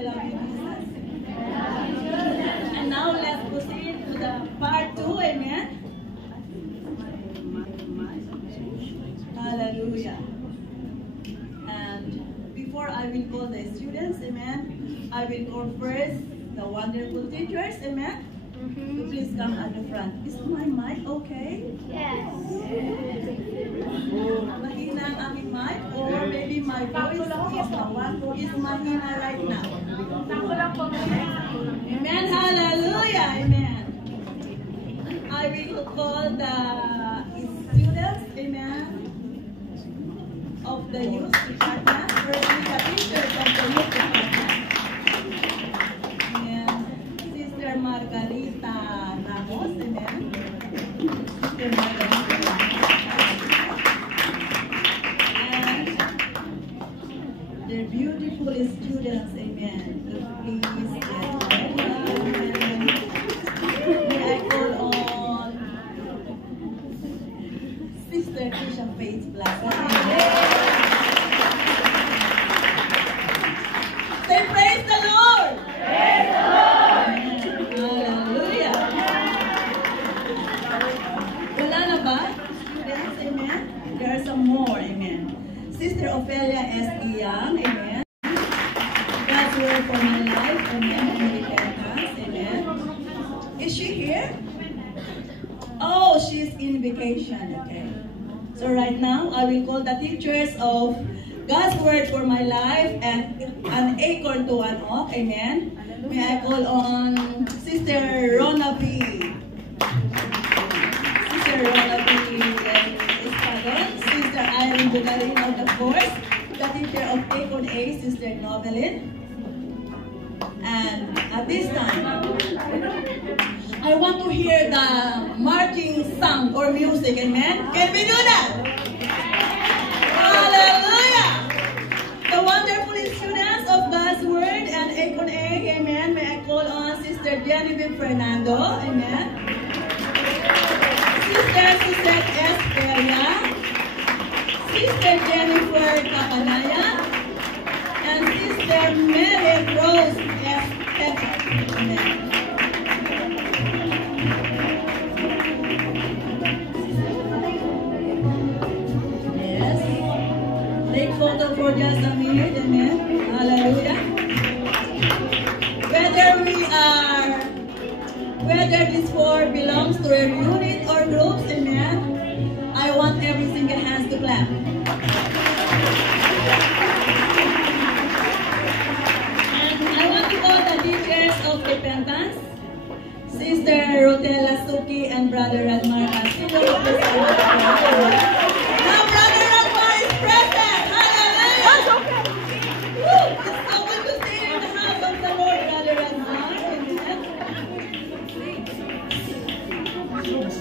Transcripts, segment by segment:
I love you, Jesus. And now let's proceed to the part 2, amen. Hallelujah. And before I will call the students, amen, I will call first the wonderful teachers, amen. So please come at the front. Is my mic okay? Yes. Mahina ang aming mic, or maybe my voice is mahina right now. Amen. Hallelujah. Amen. I will call the students, amen, of the youth department, firstly the teachers of the youth department. Amen. Sister Margarita Ramos, amen. Sister Margarita and their beautiful students, amen. So please get welcome. May I call on Sister Kisha Faith Plaza. Say praise the Lord! Praise the Lord! Hallelujah! Wala na ba? Students, amen? There are some more, amen. Sister Ophelia S. Iyang, amen. God's word for my life, amen. Repentance, amen. Is she here? Oh, she's in vacation, okay. So right now, I will call the teachers of God's word for my life and an acorn to an oak, amen. May I call on Sister Rona B. Sister Rona B. Espadon, Sister Irene Bugarin of the course, the teacher of Acorn A, Sister Novelin. And at this time, I want to hear the marching song or music, amen? Can we do that? Hallelujah! The wonderful students of God's Word and Acorn A, amen? May I call on Sister Genevieve Fernando, amen? Sister Suzette S. Peria, Sister Jennifer Kapanaya, and Sister Mary Rose S. Pepper, amen? Take photo for just a minute, amen. Hallelujah. Whether this word belongs to a unit or groups, amen. I want every single hands to clap. And I want to call the teachers of repentance, Sister Rotella Suki and Brother Radmar Castillo. Now, Brother Radmar is present. Hallelujah. That's okay. Woo! It's so good to see you in the house of the Lord, Brother Radmar.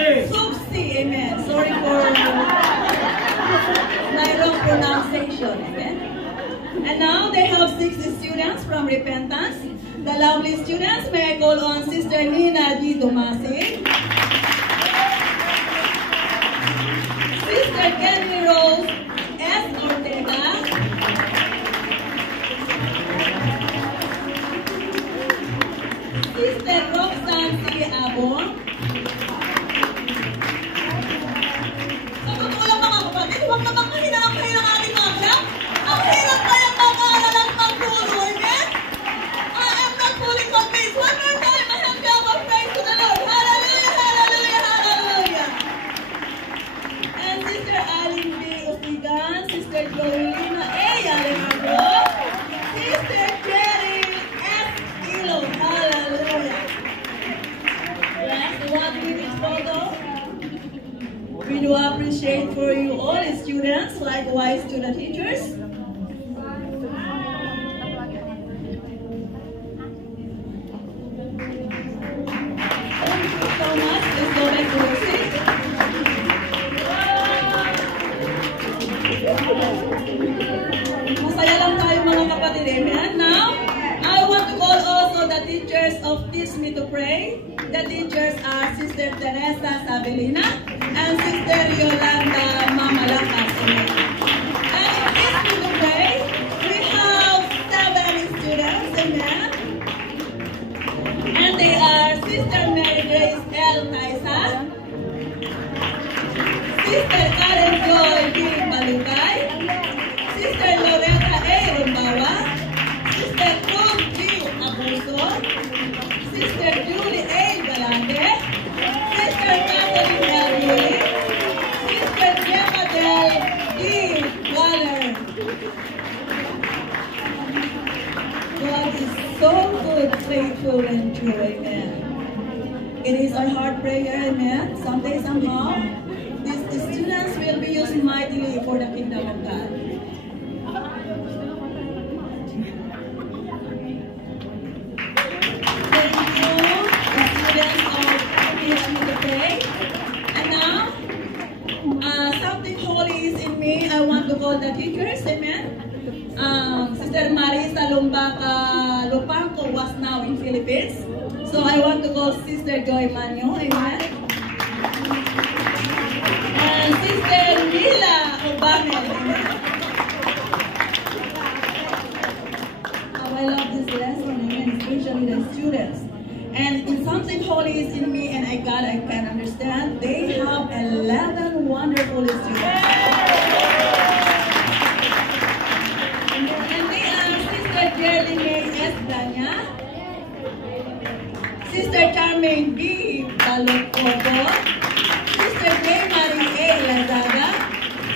Suksi, amen. Sorry for my wrong pronunciation, amen. And now they have 60 students from repentance. The lovely students, may I call on Sister Nina G. Dumasi, Sister Kenny Rose S. Ortega, Sister Roxanne C. Abon. Sa totoo lang mga kapatid, huwag na magpahinang-pahinang ang ating mga. Ang hirap pa yung mag-aaral at magpuro, amen? I am not fully convinced. One more time, I have job of praise to the Lord. Hallelujah, hallelujah, hallelujah. And Sister Aline B. Ustigan, Sister Joelina A. Alejandro, Sister Jerry F. Ilo. Hallelujah. Yes, what we need photo? We do appreciate for you all students, likewise to the teachers. Masaya lang tayo mga kapatid, amen? Now, I want to call also the teachers of Teach Me to Pray. The teachers are Sister Teresa Sabelina and Sister Yolanda Mamalakas. And in Teach Me to Pray, we have 7 students, amen? so good, faithful, and true. Amen. It is our heart prayer, amen. Someday, somehow, these students will be used mightily for the kingdom of God. Thank you, the students of teaching me to pray. And now, something holy is in me. I want to call the teachers, amen. Sister Marisa Lupangco was now in Philippines. So I want to call Sister Joy Manyo, amen. And Sister Nila Obame, amen. Oh, I love this lesson, amen, especially the students. And in something holy is in me, and I can understand, they have 11 wonderful students. And they are Sister Jerry May S. Danya, Sister Charmaine B. Balocobo, Sister May Marie A. Lazada,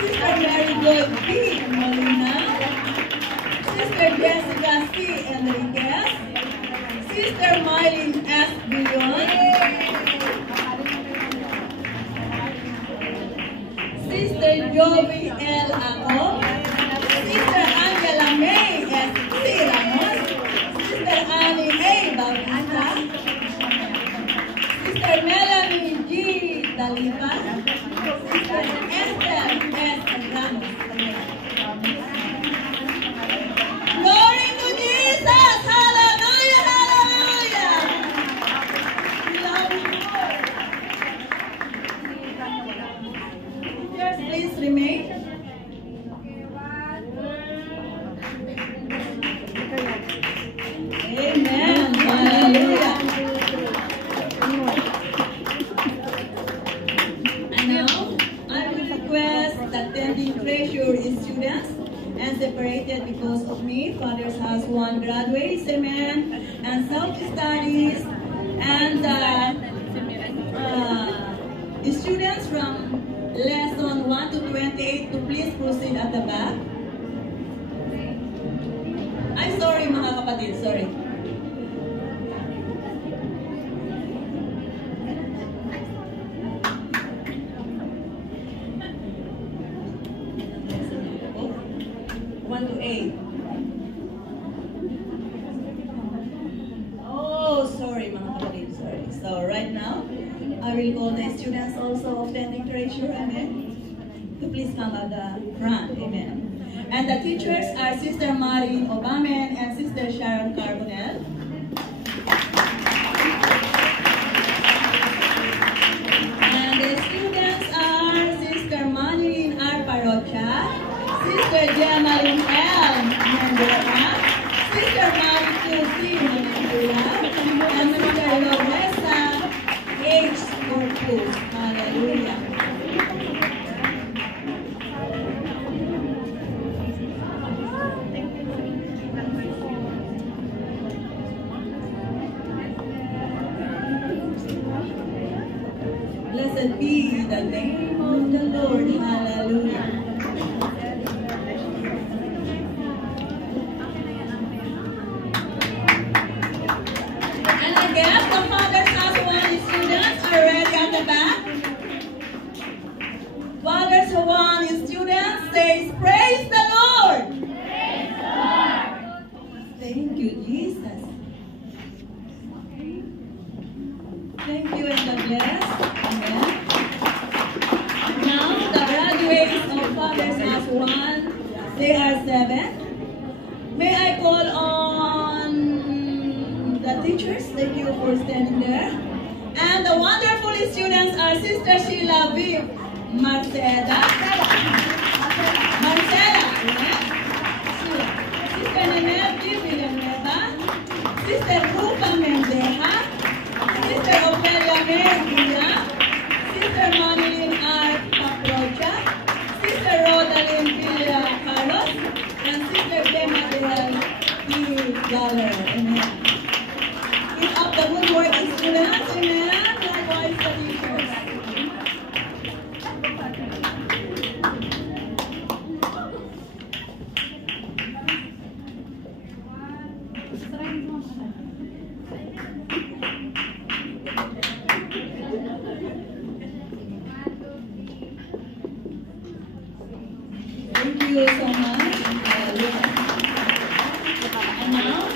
Sister Mary Lloyd B. Molina, Sister Jessica C. Enriquez, Sister Mylene S. Billon, Sister Joey L. Ako, Sister Angela May S. C. Ramos, Sister Annie A. Bautista, Sister Melanie G. Dalipa, Sister Esther S. Ramos. Glory to Jesus! Hallelujah! Hallelujah! We love you, Lord. Teachers, please remain. Amen. Hallelujah. And now, I will request the attending treasurer students and separated because of me. Father's House 1 graduates, amen, and self-studies, and the students from lesson 1 to 28 to please proceed at the back. I'm sorry mga kapatid, sorry. Oh, sorry mga kapatid, sorry. So right now, I will call the students also of attending treasure, amen, to please come at the front, amen. And the teachers are Sister Maureen Obame and Sister Sharon Carbonell. And the students are Sister Manuelin R. Parocha, Sister Gemaline L. Mendoza, Sister Marichu C. Mendoza, and Sister Loresa H. Corpus. Hallelujah. Blessed be the name of the Lord. Hallelujah. And again, the Father's House 1 students are ready at the back. Father's House 1 students says, praise the Lord. Praise the Lord. Thank you, Jesus. Thank you and God bless. Amen. Now, the graduates of Father's House 1, they are 7. May I call on the teachers? Thank you for standing there. And the wonderful students are Sister Sheila V. Marcela. Amen. Sheila. Sister Nanette V. Villanueva. Sister Rupa Mendeja. Sister Ophelia Mejia, Sister Manuelin R. Paprocha, Sister Rodalyn Villa Carlos, and Sister Gemanuel P. Galler. Amen. Keep up the good work, students. Amen. Likewise, the teachers. Thank you so much. And now,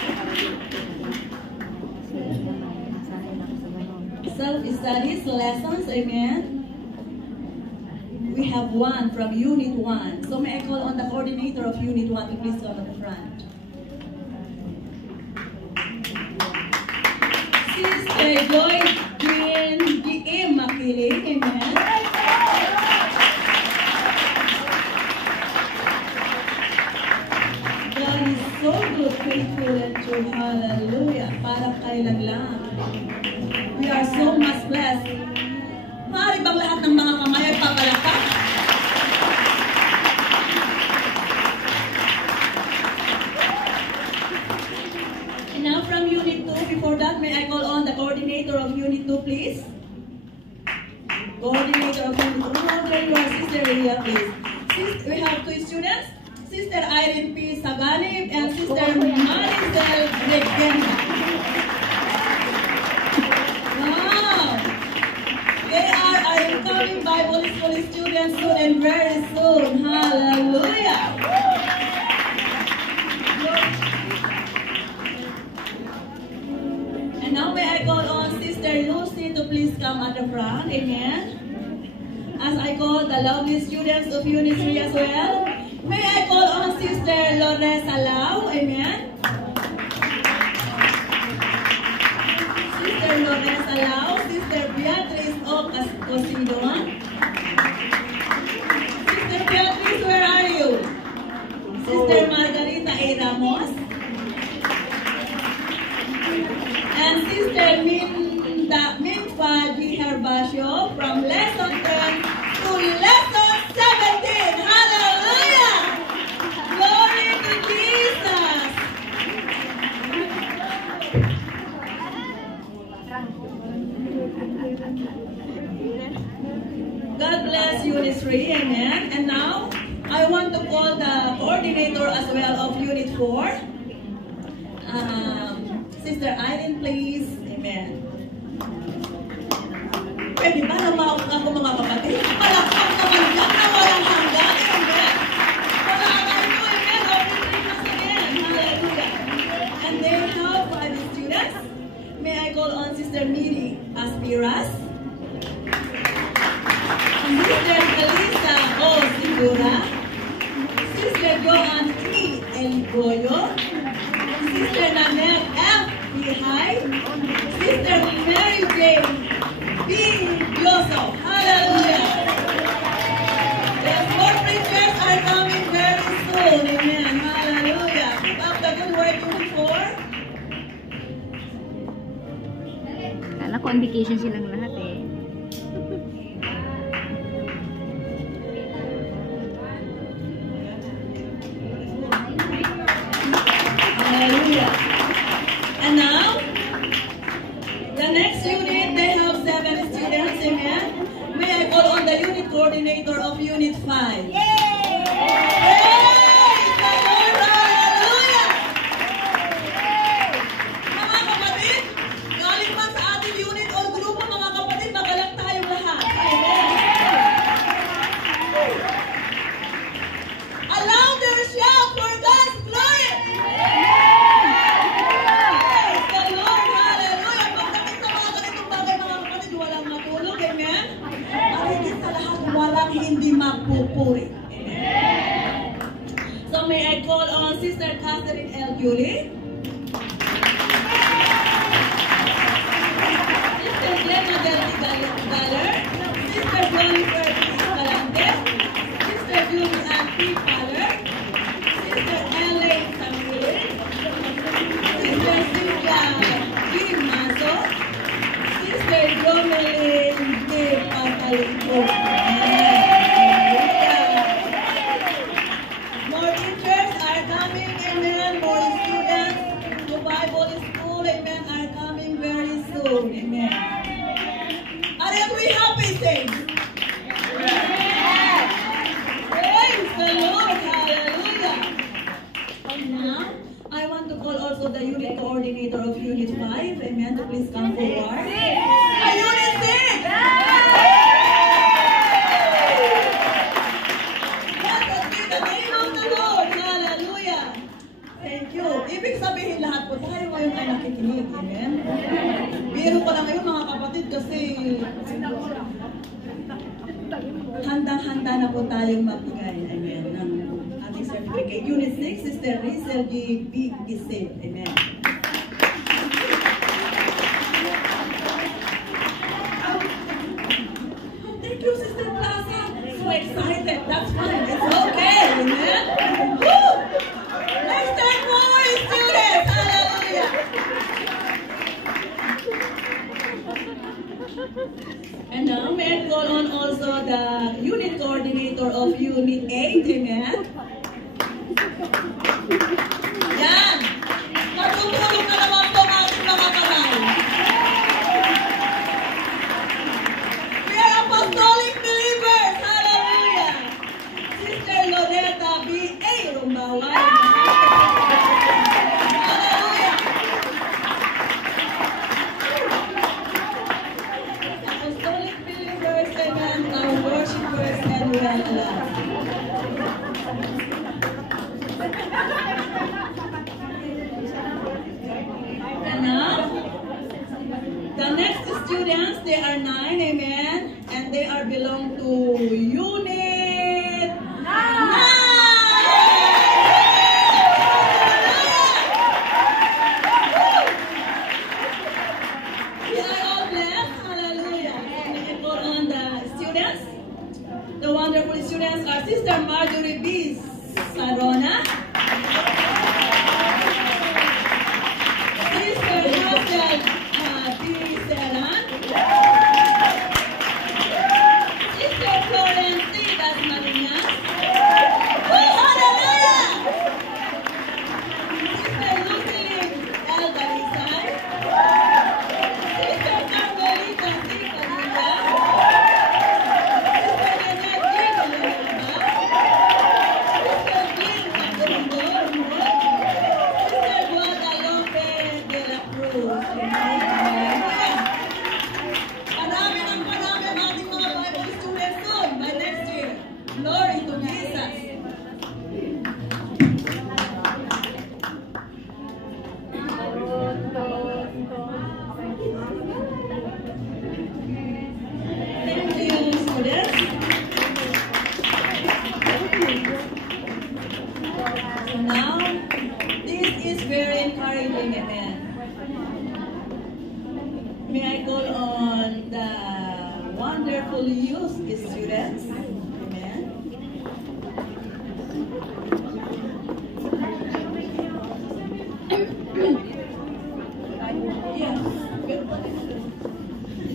self-studies lessons, amen. We have one from Unit 1. So may I call on the coordinator of Unit 1 to please come at the front. Sister Joy Jean G.M. Makiling, amen. God is so good, faithful, and true. Hallelujah. Para kailan lang. We are so much blessed. Maaari bang lahat ng mga kamay ay papalakpak? And now from Unit 2, before that, may I call on the coordinator of Unit 2, please? Coordinator of Unit 2. Where you are, Sister Leah, please. We have two students, Sister Irene P. Saganib and Sister Maricel Regenda. Wow! They are our incoming Bible School students soon and very soon. Hallelujah! And now may I call on Sister Lucy to please come at the front. Amen. As I call the lovely students of Unit 3 as well, may I call on Sister Loresa Lau. Amen. Sister Loresa Lau, Sister Beatrice O. Cosidon. Sister Beatrice, where are you? Sister Margarita A. Ramos. And Sister Minfa G. Herbacio from Lesson 10 to Lesson 17. Hallelujah! Glory to Jesus! God bless Unit 3, amen. And now, I want to call the coordinator as well of Unit 4. Sister Irene, please. Amen. Pwede ba na mauna ko mga kapatid? Palakpak naman lang na walang hanggan. Amen. Wala tayo po, amen. Once again. Hallelujah. And they have 5 students. May I call on Sister Miri Aspiras? And Sister Elisa O. Sigura? Sister Joan E. Elgoyo? Sister Nanette F. Pihay? Sister Mary Jane B. Yoso. Hallelujah. The 4 preachers are coming very soon. Amen. Hallelujah. Keep up the good work, Unit 4. Kala ko on vacation silang lahat eh. Hallelujah. And now, the next unit, they have 7 students, amen. May I call on the unit coordinator of Unit 5? Yay! Praise the Lord! Hallelujah! Mga kapatid, galing man sa ating unit o grupo, mga kapatid, magalang tayong lahat. Amen. Allow their shout for God's glory! Walang hindi magpupuri. So may I call on Sister Catherine L. Yuli? Sister Glenna Del Galler? Sister Jennifer P. Escalante? Sister Julie Ann P. Faller? Sister Ellen Samuel? Sister Cynthia P. Mazo? Sister Jomelyn D. Patalupo? More teachers are coming, amen. More students to Bible school, amen, are coming very soon, amen. Aren't we happy, saints? Praise the Lord, hallelujah. And now, I want to call also the unit coordinator of Unit 5. Amen. To please come forward. Unit 6! Blessed be the name of the Lord. Hallelujah. Thank you. Ibig sabihin lahat po tayo ngayon ay nakikinig. Amen. Biro ko lang ngayon mga kapatid kasi handang-handa na po tayong magbigay. Amen. Ng ating certificate. Unit 6, Sister Rizel G. B. Giselle. Amen. Thank you, Sister Plaza. So excited. That's fine. It's okay. Amen. Woo! Let's stand forward, students. Hallelujah. And now, may I call on also the unit coordinator of Unit 8. Amen. Yan. Matutulog na naman po ang ating mga kamay. We are apostolic believers. Hallelujah. Sister Loretta B.A. Rumbawan. Hallelujah. Apostolic believers, amen, our worshipers, and we are alive. And now, the next students, they are 9, amen, and they are belong to Unit 9. We are all blessed, hallelujah. May I call on the students? The wonderful students are Sister Marjorie B. Sarona, Sister Rachel B. Seran, Sister Florence C. Dasmariñas. Oh, hallelujah! Sister Lucilyn L. Dalisay, Sister Carmelita C. Padilla, Sister Janet G. Villanueva, Sister Jean Candorumbo, Sister Guadalupe de la Cruz. Hallelujah. Marami ng marami ang ating mga Bible students soon by next year. Glory to Jesus. Thank you, students. So now, this is very encouraging, amen. May I call on the wonderful youth students, amen. Yes.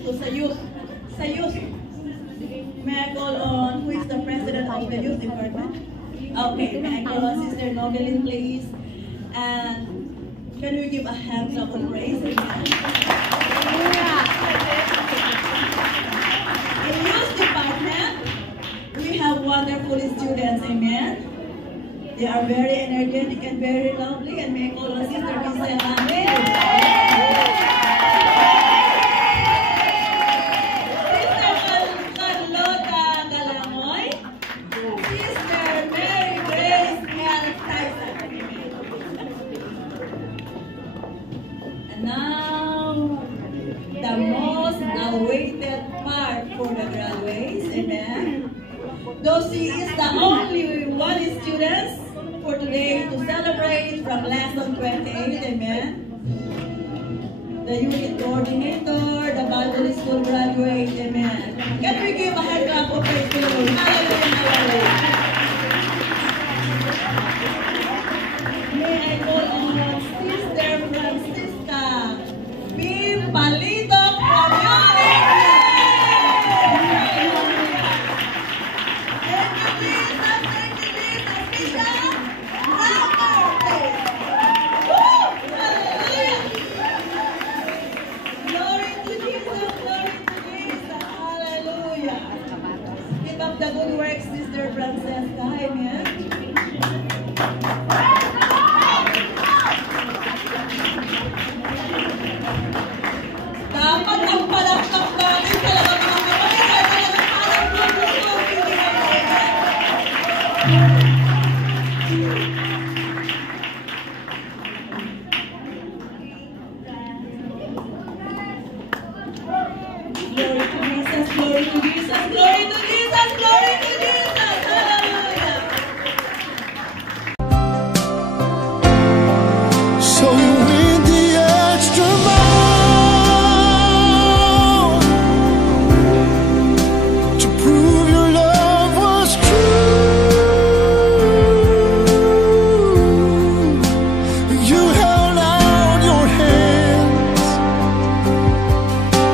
So sa youth. May I call on who is the president of the youth department? Okay, may I call on Sister Novelin, please? And can we give a hands up of praise? Amen. In youth department, we have wonderful students, amen. They are very energetic and very lovely, and may I call on Sister Giselle now, the most awaited part for the graduates, amen. Though she is the only one student for today to celebrate from lesson 28, amen. The unit coordinator, the Bible school graduate, amen. Can we give a hand clap of praise to the Lord? Hallelujah, hallelujah. May I call on Sister Francisca B. Palito from Unit 9. Thank you, Jesus. Bishop Rapper, please. Woo! Hallelujah. Glory to Jesus. Hallelujah. to Jesus, glory to Jesus, glory to